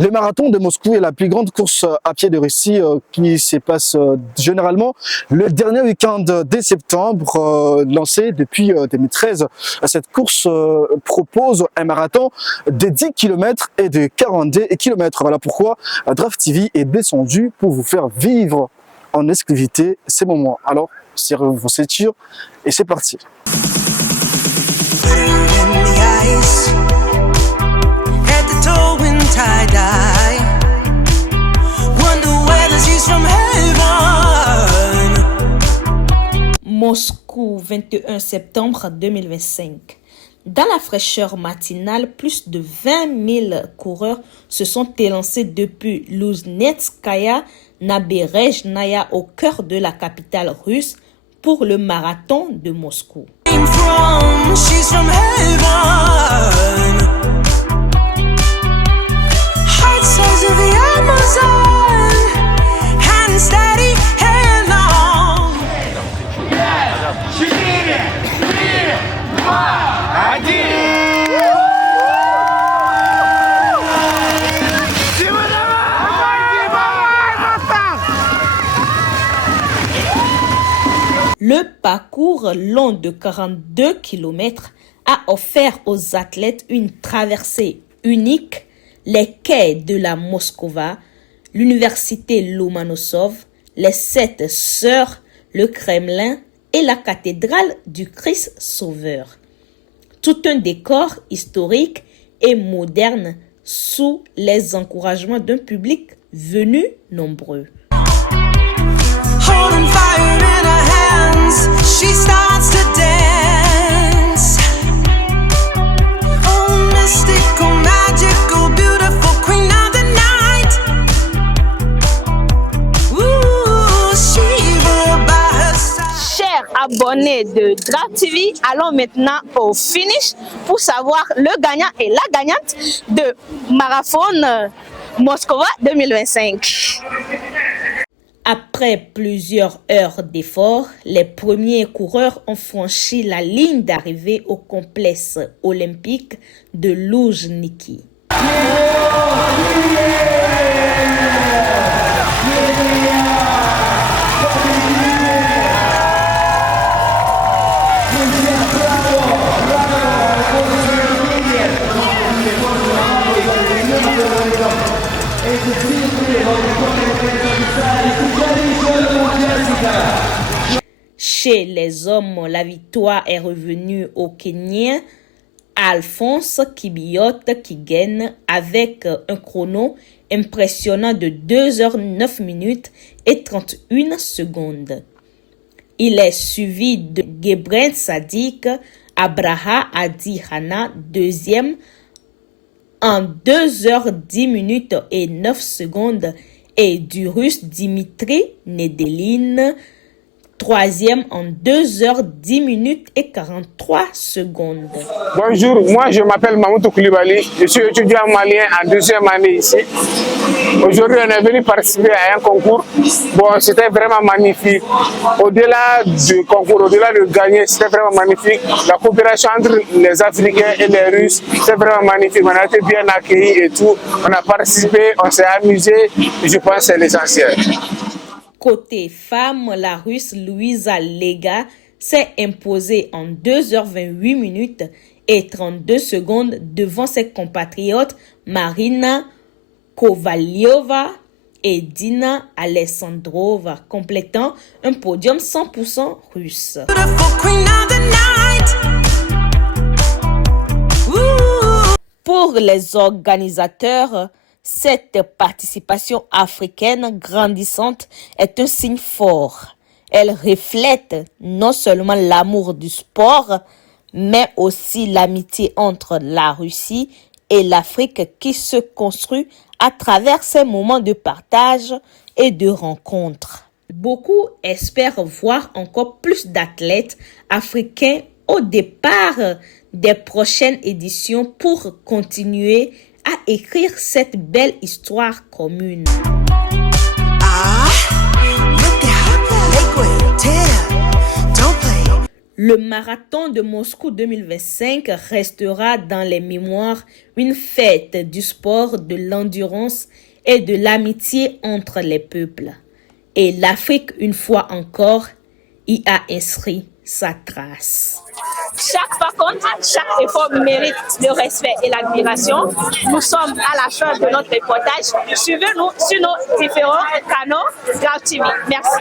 Le marathon de Moscou est la plus grande course à pied de Russie qui se passe généralement le dernier week-end dès septembre, lancé depuis 2013. Cette course propose un marathon de 10 km et de 42 km. Voilà pourquoi Draft TV est descendu pour vous faire vivre en exclusivité ces moments. Alors, serrez vos ceintures et c'est parti. Moscou, 21 septembre 2025. Dans la fraîcheur matinale, plus de 20 000 coureurs se sont élancés depuis Louzhnetskaya Naberejnaya au cœur de la capitale russe pour le marathon de Moscou. Le parcours long de 42 km a offert aux athlètes une traversée unique, les quais de la Moskova, l'université Lomonosov, les 7 sœurs, le Kremlin et la cathédrale du Christ Sauveur. Tout un décor historique et moderne sous les encouragements d'un public venu nombreux. She starts to dance. Oh, mystical, magical, beautiful queen of the night. Ooh, Shiva by her side. Chers abonnés de Draft TV, allons maintenant au finish pour savoir le gagnant et la gagnante de Marathon Moscova 2025. Après plusieurs heures d'efforts, les premiers coureurs ont franchi la ligne d'arrivée au complexe olympique de Loujniki. Chez les hommes, la victoire est revenue au Kenyan Alphonse Kibiot Kigen avec un chrono impressionnant de 2h09 minutes et 31 secondes. Il est suivi de Gebren Sadik Abraha Adi Hana, deuxième en 2h10 minutes et 9 secondes et du Russe Dimitri Nedelin, troisième en 2h10 minutes et 43 secondes. Bonjour, moi je m'appelle Mamoudou Koulibaly, je suis étudiant malien en deuxième année ici. Aujourd'hui on est venu participer à un concours. Bon, c'était vraiment magnifique. Au-delà du concours, au-delà de gagner, c'était vraiment magnifique. La coopération entre les Africains et les Russes, c'était vraiment magnifique. On a été bien accueillis et tout. On a participé, on s'est amusé. Je pense que c'est l'essentiel. Côté femmes, la Russe Luisa Lega s'est imposée en 2h28 minutes et 32 secondes devant ses compatriotes Marina Kovalyova et Dina Alessandrova, complétant un podium 100% russe. Pour les organisateurs, cette participation africaine grandissante est un signe fort. Elle reflète non seulement l'amour du sport, mais aussi l'amitié entre la Russie et l'Afrique qui se construit à travers ces moments de partage et de rencontres. Beaucoup espèrent voir encore plus d'athlètes africains au départ des prochaines éditions pour continuer à écrire cette belle histoire commune. le marathon de Moscou 2025 restera dans les mémoires une fête du sport, de l'endurance et de l'amitié entre les peuples. Et l'Afrique, une fois encore, y a inscrit sa trace. Par contre, chaque effort mérite le respect et l'admiration. Nous sommes à la fin de notre reportage. Suivez-nous sur nos différents canaux GrabTV. Merci.